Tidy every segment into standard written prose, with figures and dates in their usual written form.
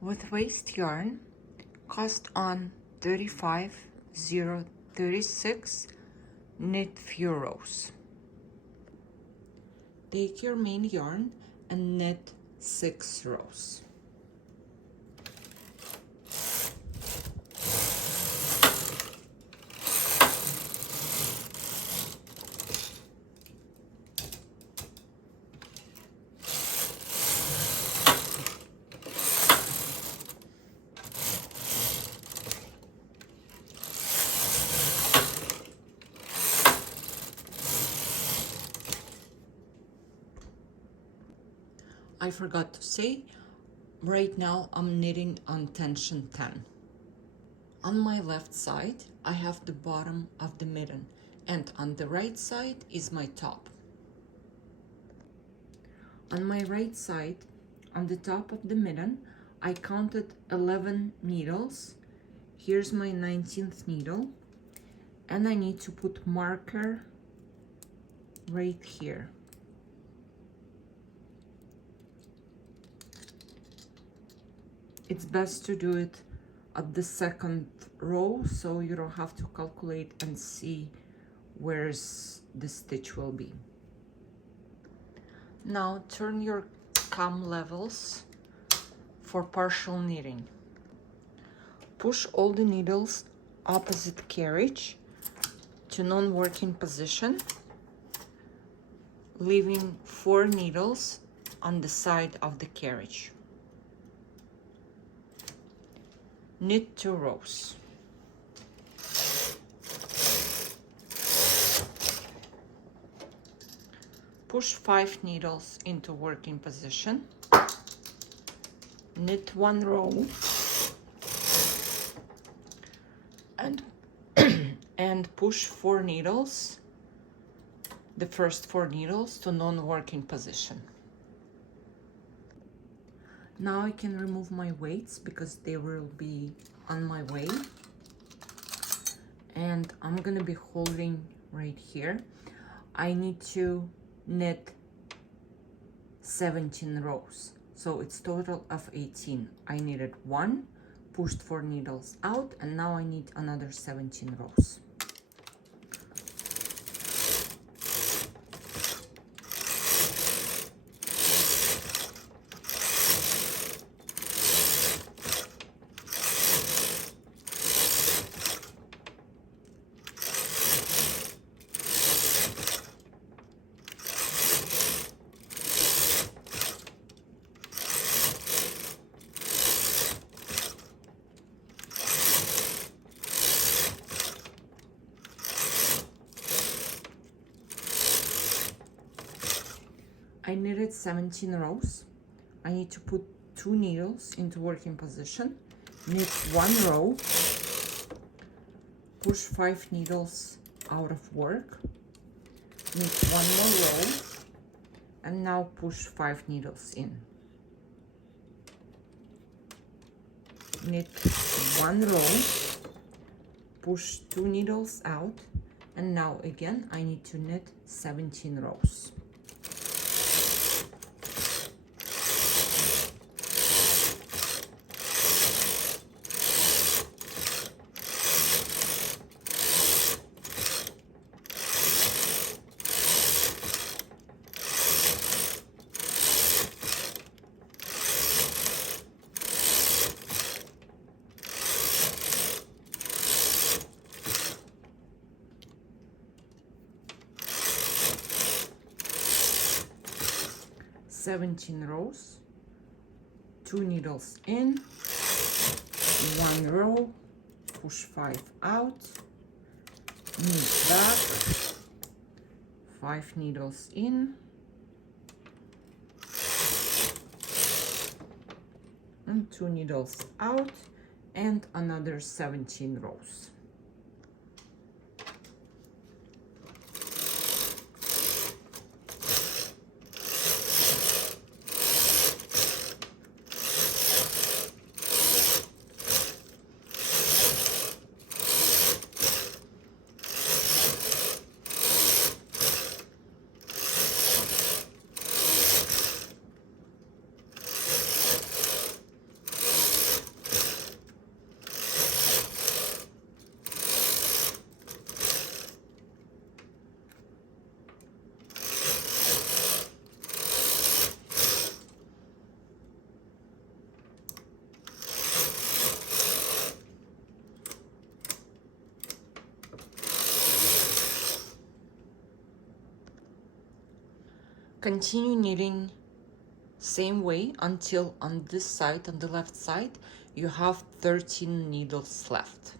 with waste yarn, cast on 35,036, knit few rows. Take your main yarn and knit 6 rows. I forgot to say, right now I'm knitting on tension 10. On my left side, I have the bottom of the mitten, and on the right side is my top. On my right side, on the top of the mitten, I counted 11 needles. Here's my 19th needle, and I need to put marker right here. It's best to do it at the second row so you don't have to calculate and see where's the stitch will be. Now turn your cam levels for partial knitting. Push all the needles opposite carriage to non-working position, leaving 4 needles on the side of the carriage. Knit 2 rows. Push 5 needles into working position. Knit 1 row and and push 4 needles, the first 4 needles, to non-working position. Now I can remove my weights because they will be on my way. And I'm gonna be holding right here. I need to knit 17 rows. So it's total of 18. I knitted 1, pushed 4 needles out, and now I need another 17 rows. I knitted 17 rows. I need to put 2 needles into working position, knit 1 row, push 5 needles out of work, knit 1 more row, and now push 5 needles in. Knit 1 row, push 2 needles out, and now again I need to knit 17 rows. Seventeen rows, 2 needles in, 1 row, push 5 out, knit back, 5 needles in, and 2 needles out, and another 17 rows. Continue knitting same way until on this side, on the left side, you have 13 needles left.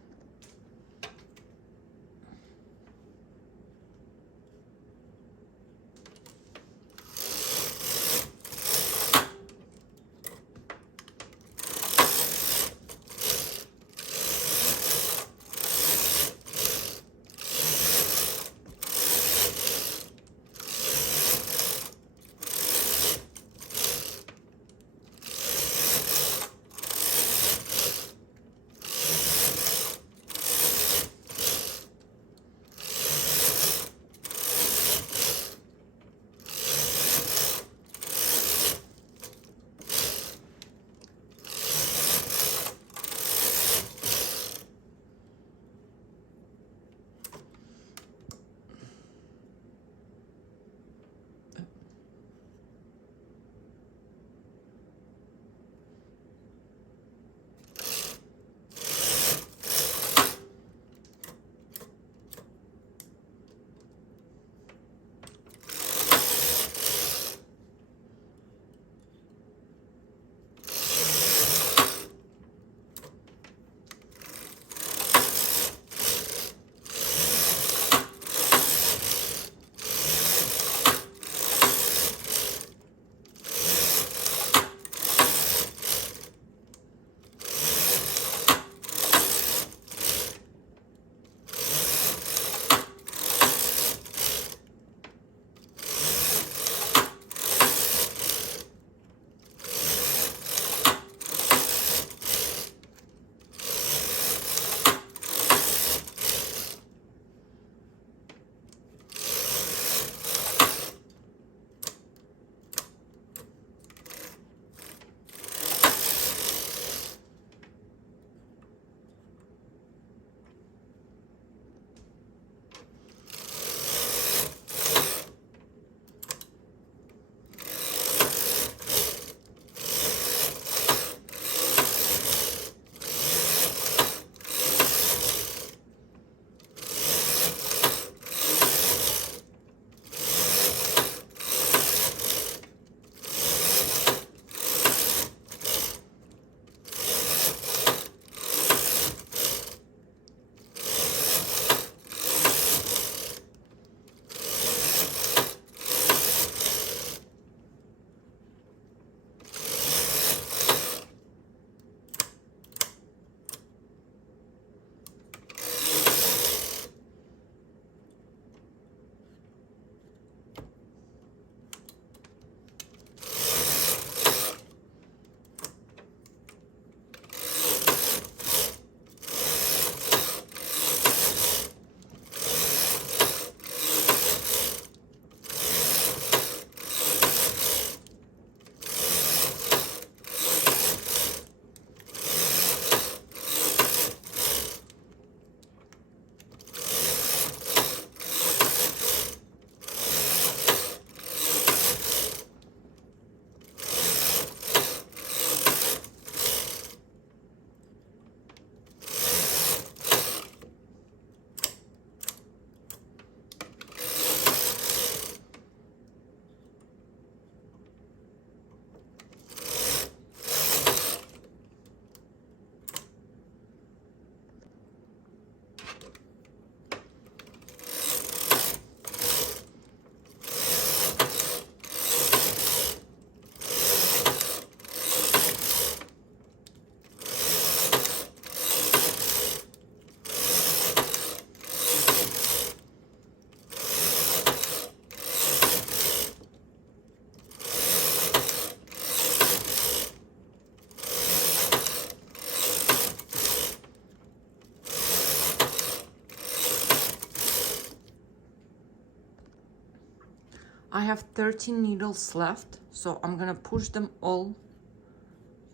I have 13 needles left, so I'm gonna push them all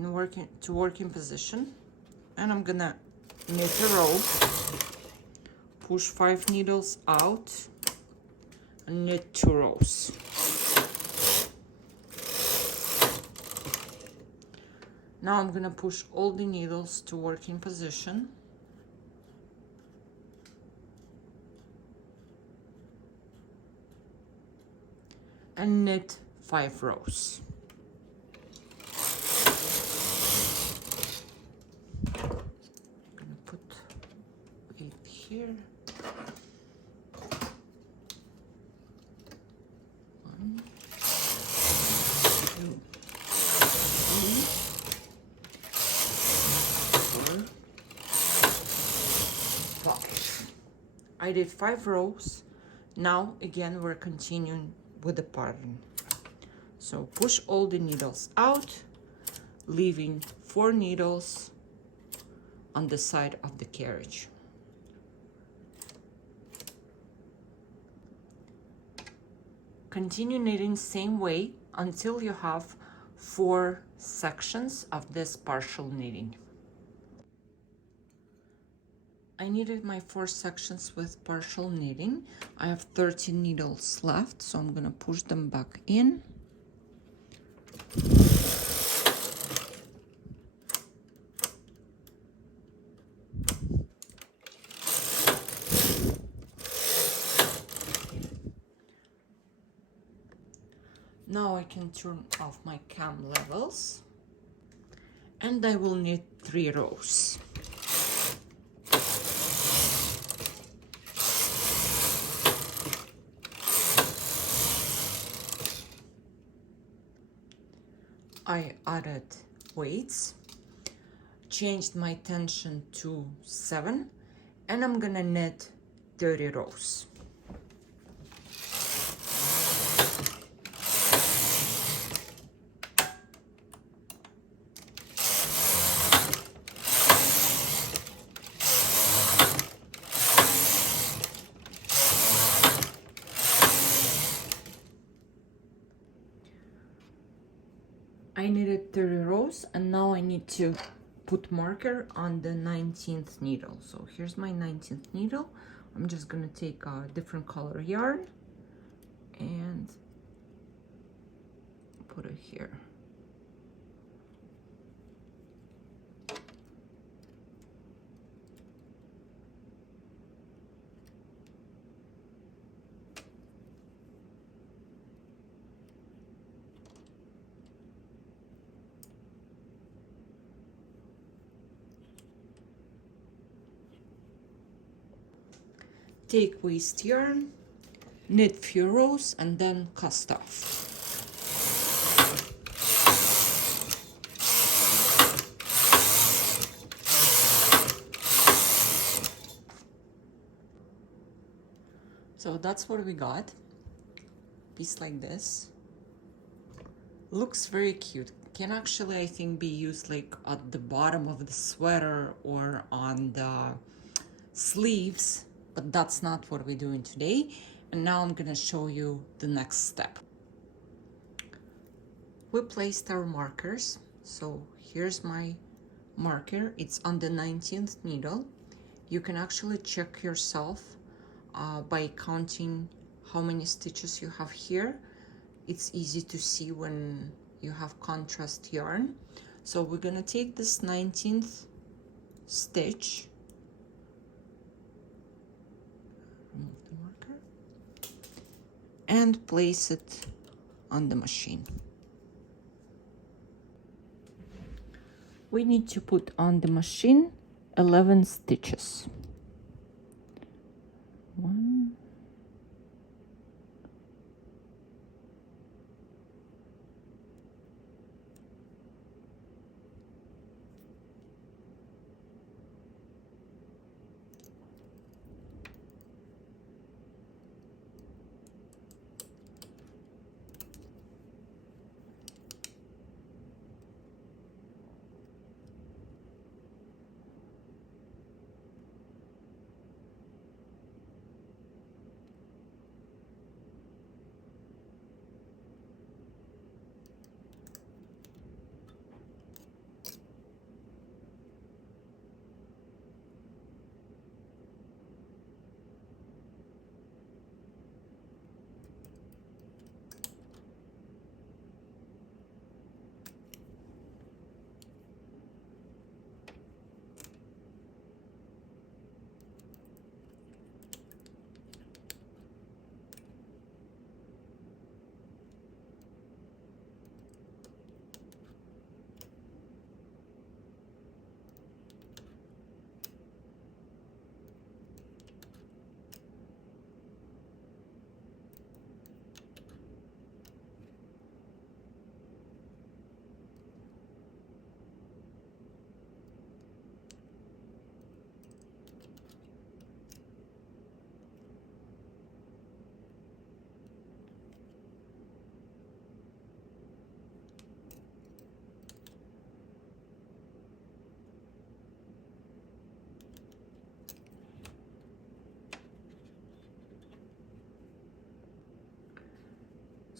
in working position, and I'm gonna knit a row, push 5 needles out, and knit 2 rows. Now I'm gonna push all the needles to working position. and knit 5 rows. I'm gonna put it here. 1, 2, 3, 4, 5. I did 5 rows. Now again we're continuing with the pattern. So push all the needles out, leaving 4 needles on the side of the carriage. Continue knitting same way until you have 4 sections of this partial knitting. I knitted my 4 sections with partial knitting. I have 13 needles left, so I'm gonna push them back in. Now I can turn off my cam levels and I will knit 3 rows. I added weights, changed my tension to 7, and I'm gonna knit 30 rows. I knitted 30 rows and now I need to put marker on the 19th needle. So here's my 19th needle. I'm just gonna take a different color yarn and put it here. Take waste yarn, knit few rows, and then cast off. So that's what we got. Piece like this. Looks very cute. Can actually, I think, be used like at the bottom of the sweater or on the sleeves. But that's not what we're doing today. And now I'm gonna show you the next step. We placed our markers. So here's my marker. It's on the 19th needle. You can actually check yourself by counting how many stitches you have here. It's easy to see when you have contrast yarn. So we're gonna take this 19th stitch, remove the marker, and place it on the machine. We need to put on the machine 11 stitches. 1, 2,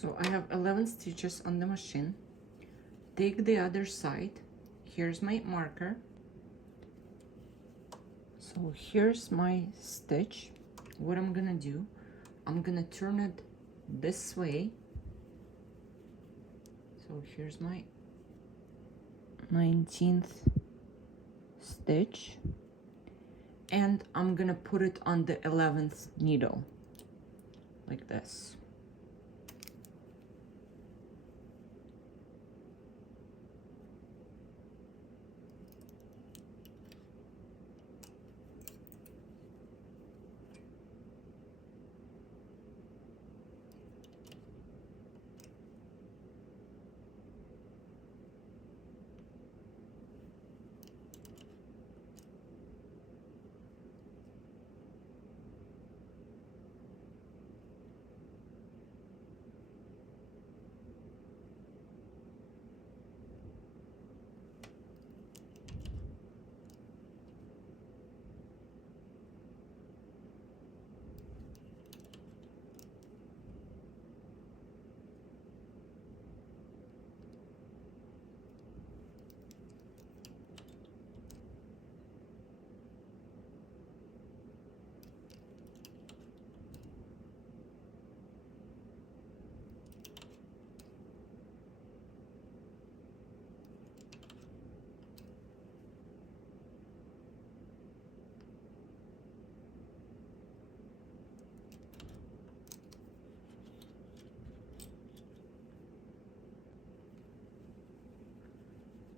So I have 11 stitches on the machine. Take the other side. Here's my marker. So here's my stitch. What I'm gonna do, I'm gonna turn it this way. So here's my 19th stitch, and I'm gonna put it on the 11th needle like this.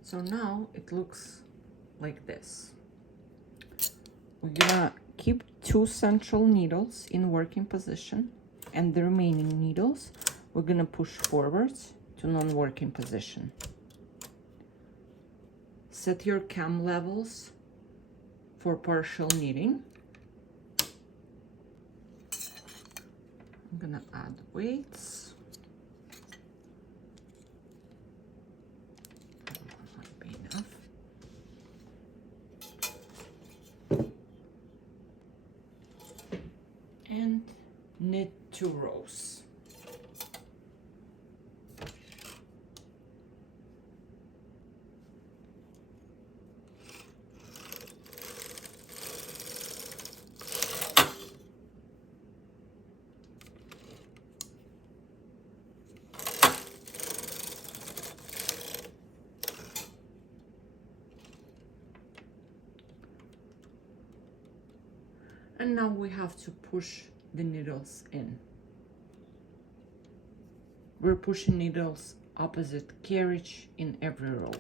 So now it looks like this. We're gonna keep 2 central needles in working position, and the remaining needles we're gonna push forwards to non-working position. Set your cam levels for partial knitting. I'm gonna add weights. Might be enough. And knit 2 rows. And now we have to push the needles in. We're pushing needles opposite carriage in every row.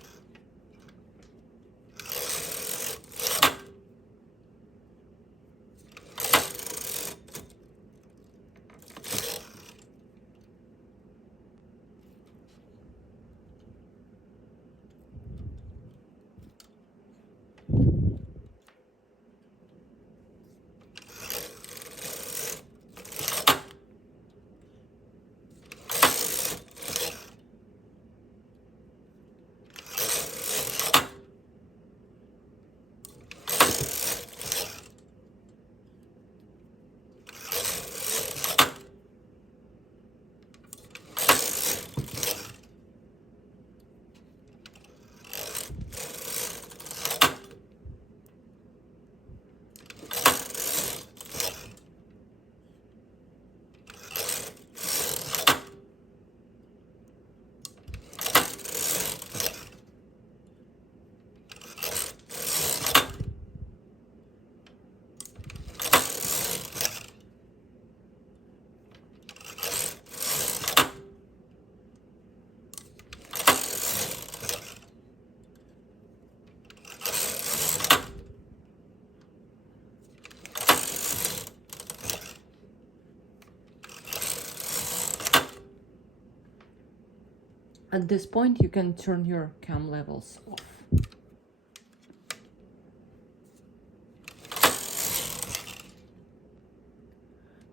At this point, you can turn your cam levels off.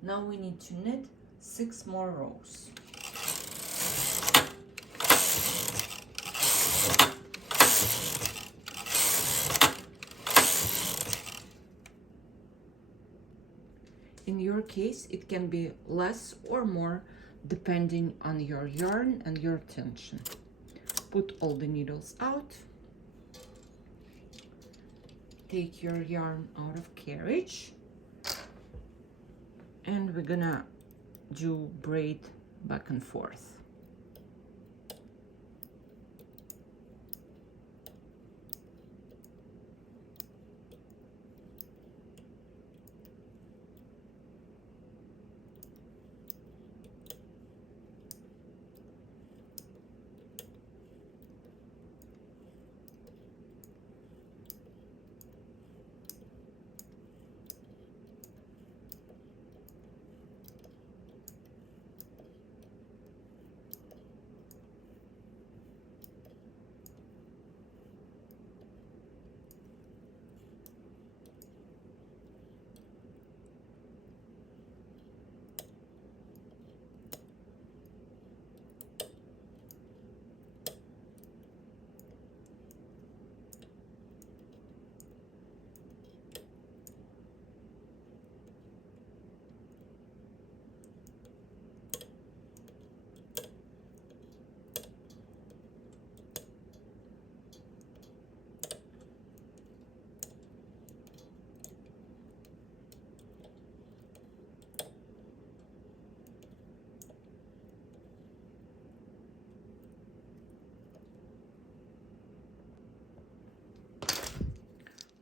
Now we need to knit 6 more rows. In your case, it can be less or more depending on your yarn and your tension. Put all the needles out. Take your yarn out of carriage, and we're gonna do braid back and forth.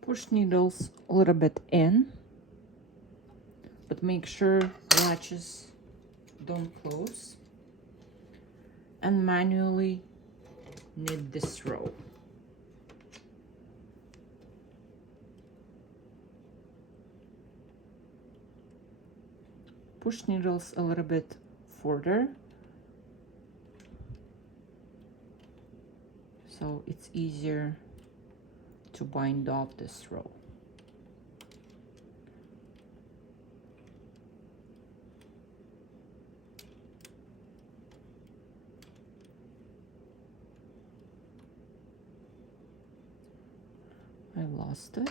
Push needles a little bit in, but make sure latches don't close, and manually knit this row. Push needles a little bit further so it's easier to bind off this row. I lost it.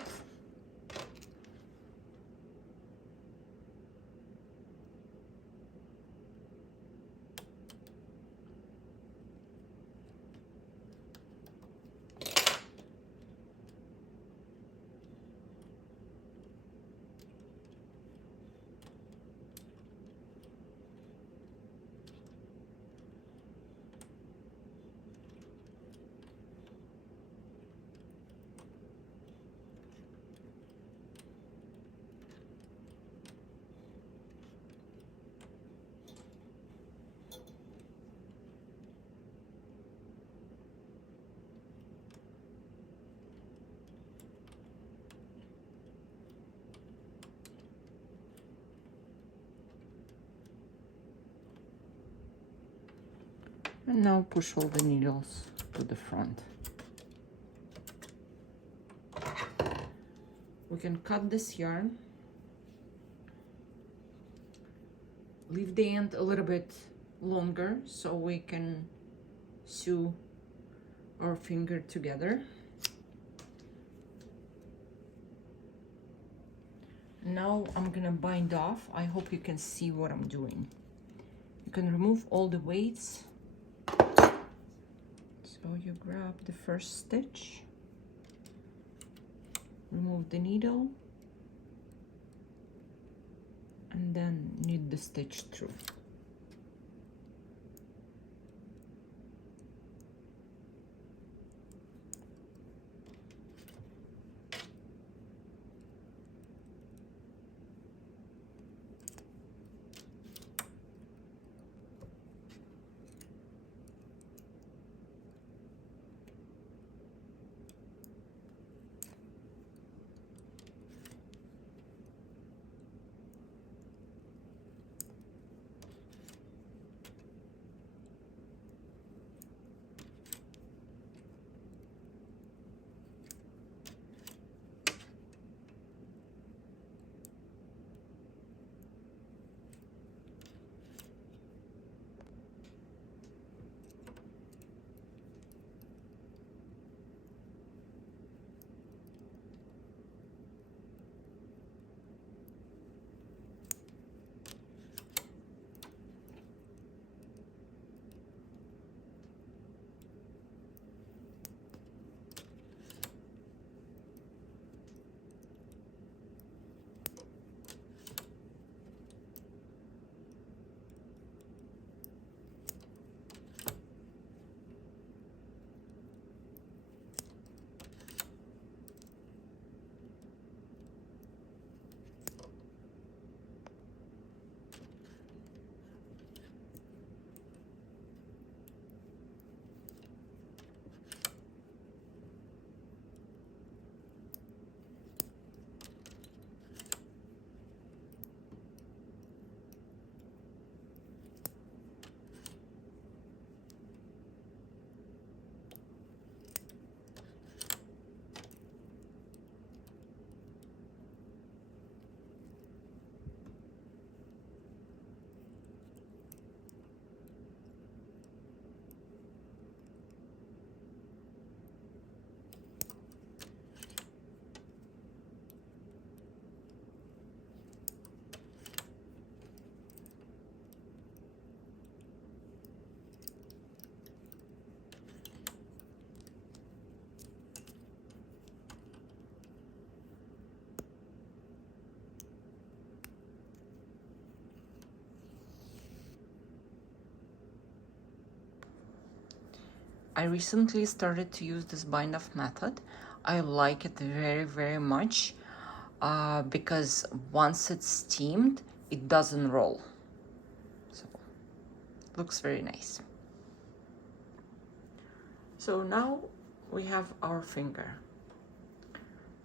And now push all the needles to the front. We can cut this yarn, leave the end a little bit longer so we can sew our finger together. Now I'm gonna bind off. I hope you can see what I'm doing. You can remove all the weights. So you grab the first stitch, remove the needle, and then knit the stitch through. I recently started to use this bind off method. I like it very, very much because once it's steamed, it doesn't roll. So, looks very nice. So now we have our finger.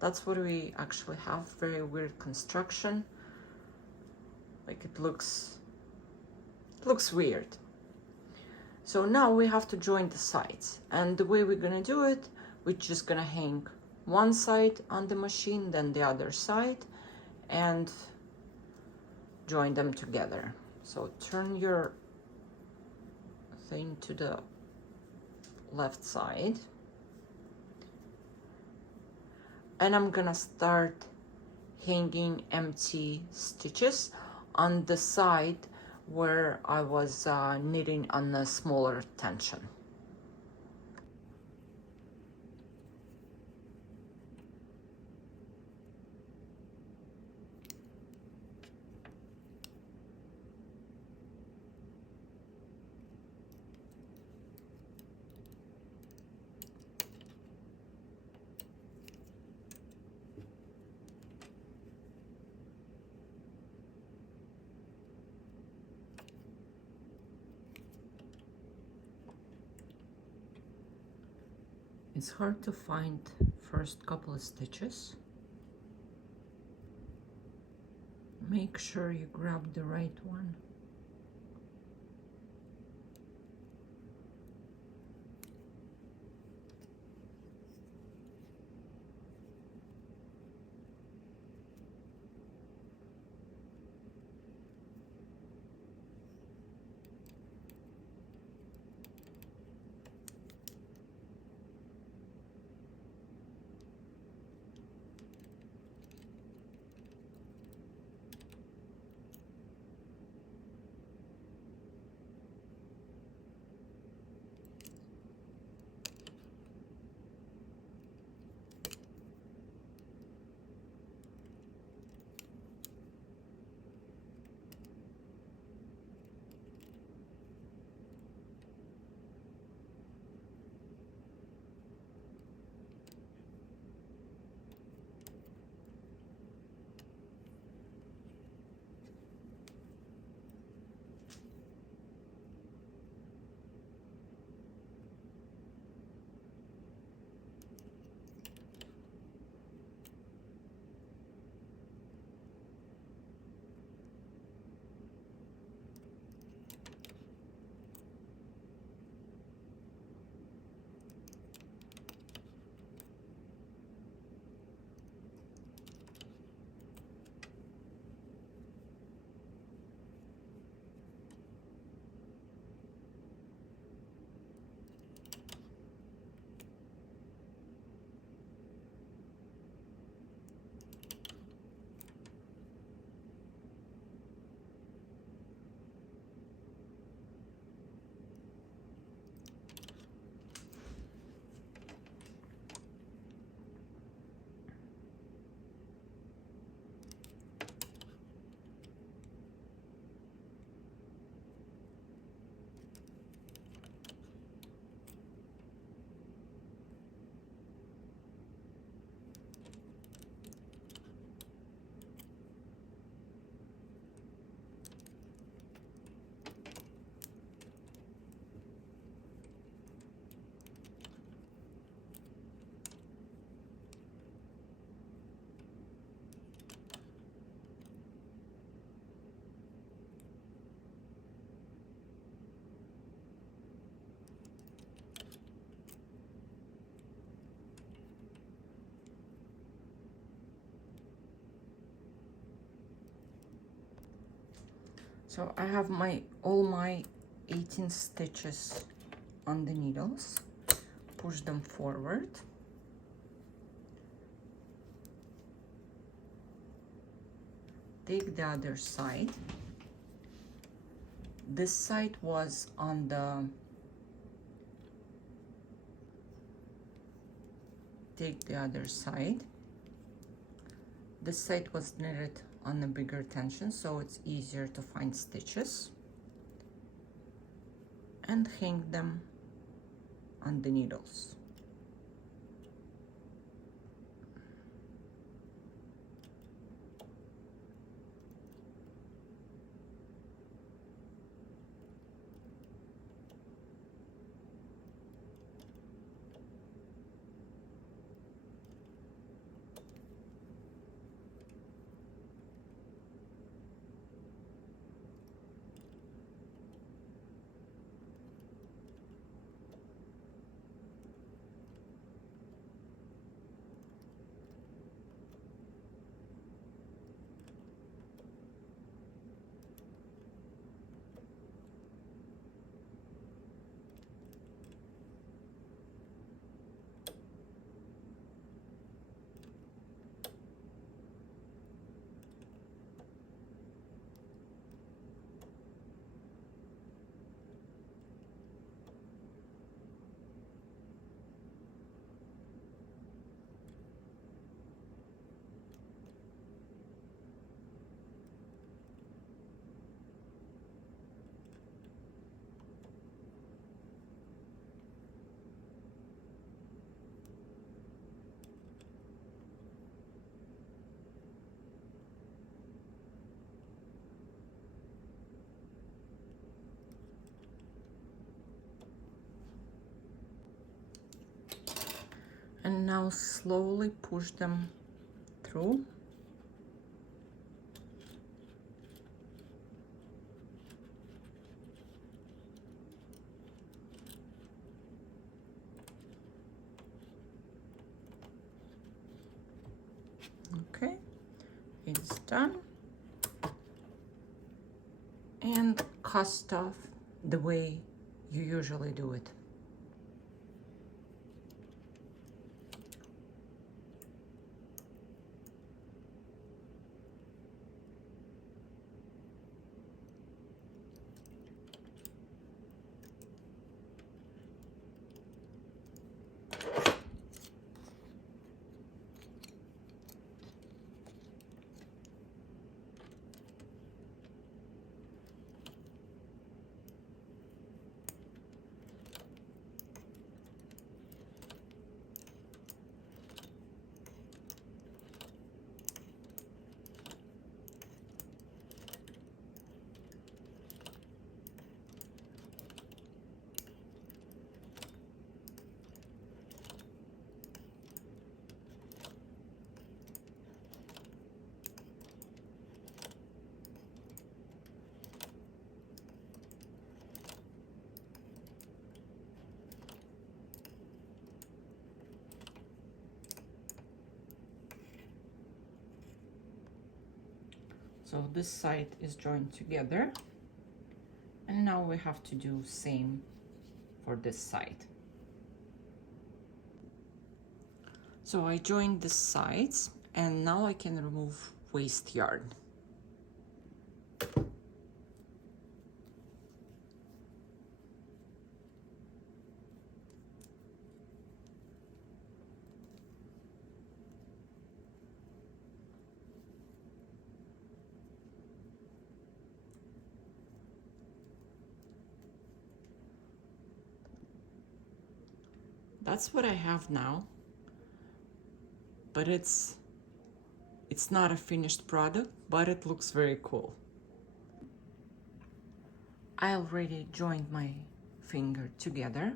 That's what we actually have. Very weird construction. Like it looks weird. So now we have to join the sides, and the way we're gonna do it, we're just gonna hang one side on the machine, then the other side, and join them together. So turn your thing to the left side, and I'm gonna start hanging empty stitches on the side where I was knitting on a smaller tension. It's hard to find first couple of stitches. Make sure you grab the right one. So I have all my 18 stitches on the needles. Push them forward. Take the other side. This side was on the, take the other side. This side was knitted on a bigger tension, so it's easier to find stitches, and hang them on the needles. And now slowly push them through. Okay, it's done. And cast off the way you usually do it. So this side is joined together, and now we have to do same for this side. So I joined the sides, and now I can remove waste yarn. That's what I have now, but it's not a finished product, but it looks very cool. I already joined my finger together.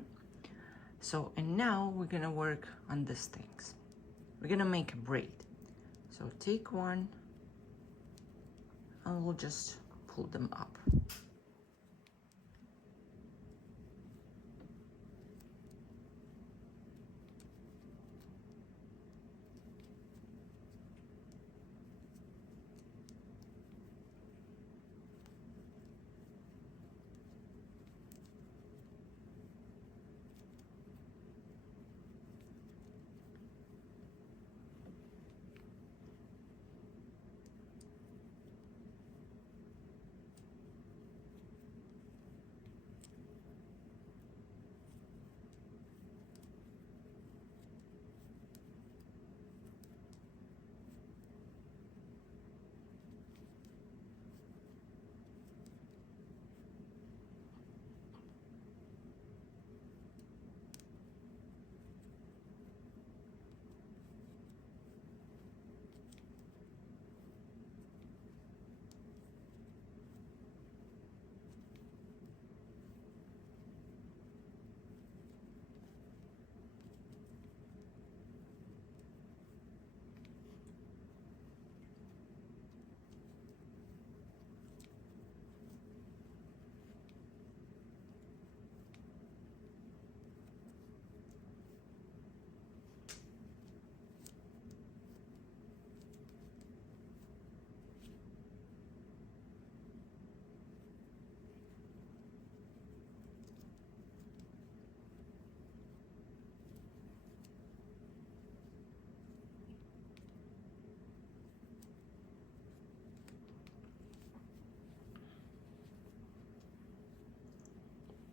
So, and now we're gonna work on these things. We're gonna make a braid. So take one and we'll just pull them up.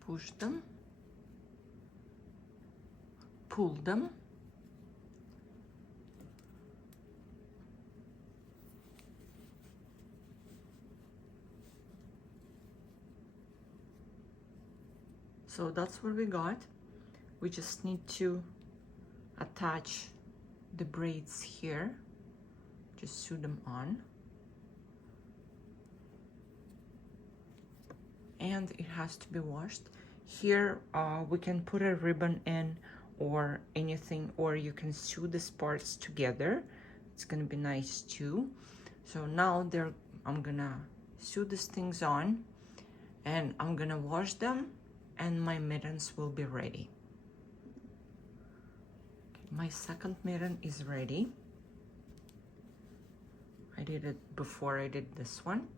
push them, pull them, so that's what we got. We just need to attach the braids here, just sew them on, and it has to be washed. Here we can put a ribbon in or anything, or you can sew these parts together. It's gonna be nice too. So now I'm gonna sew these things on, and I'm gonna wash them, and my mittens will be ready. My second mitten is ready. I did it before I did this one.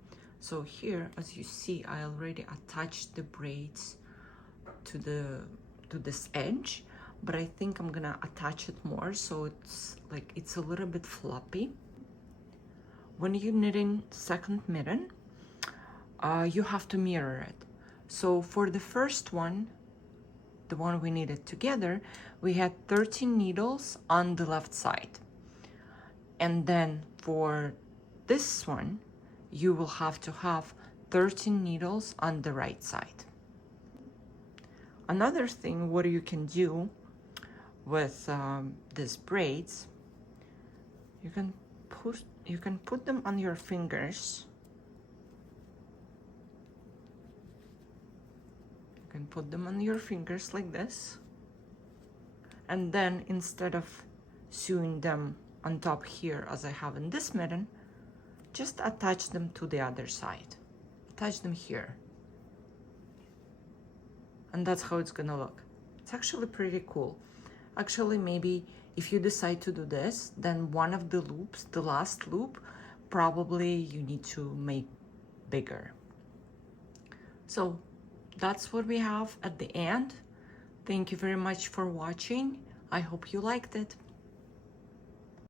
So here, as you see, I already attached the braids to this edge, but I think I'm gonna attach it more so it's a little bit floppy. When you're knitting second mitten, you have to mirror it. So for the first one, the one we knitted together, we had 13 needles on the left side. And then for this one, you will have to have 13 needles on the right side. Another thing, what you can do with these braids, you can put them on your fingers. You can put them on your fingers like this, and then instead of sewing them on top here as I have in this mitten, just attach them to the other side. Attach them here. And that's how it's gonna look. It's actually pretty cool. Actually, maybe if you decide to do this, then one of the loops, the last loop, probably you need to make bigger. So that's what we have at the end. Thank you very much for watching. I hope you liked it.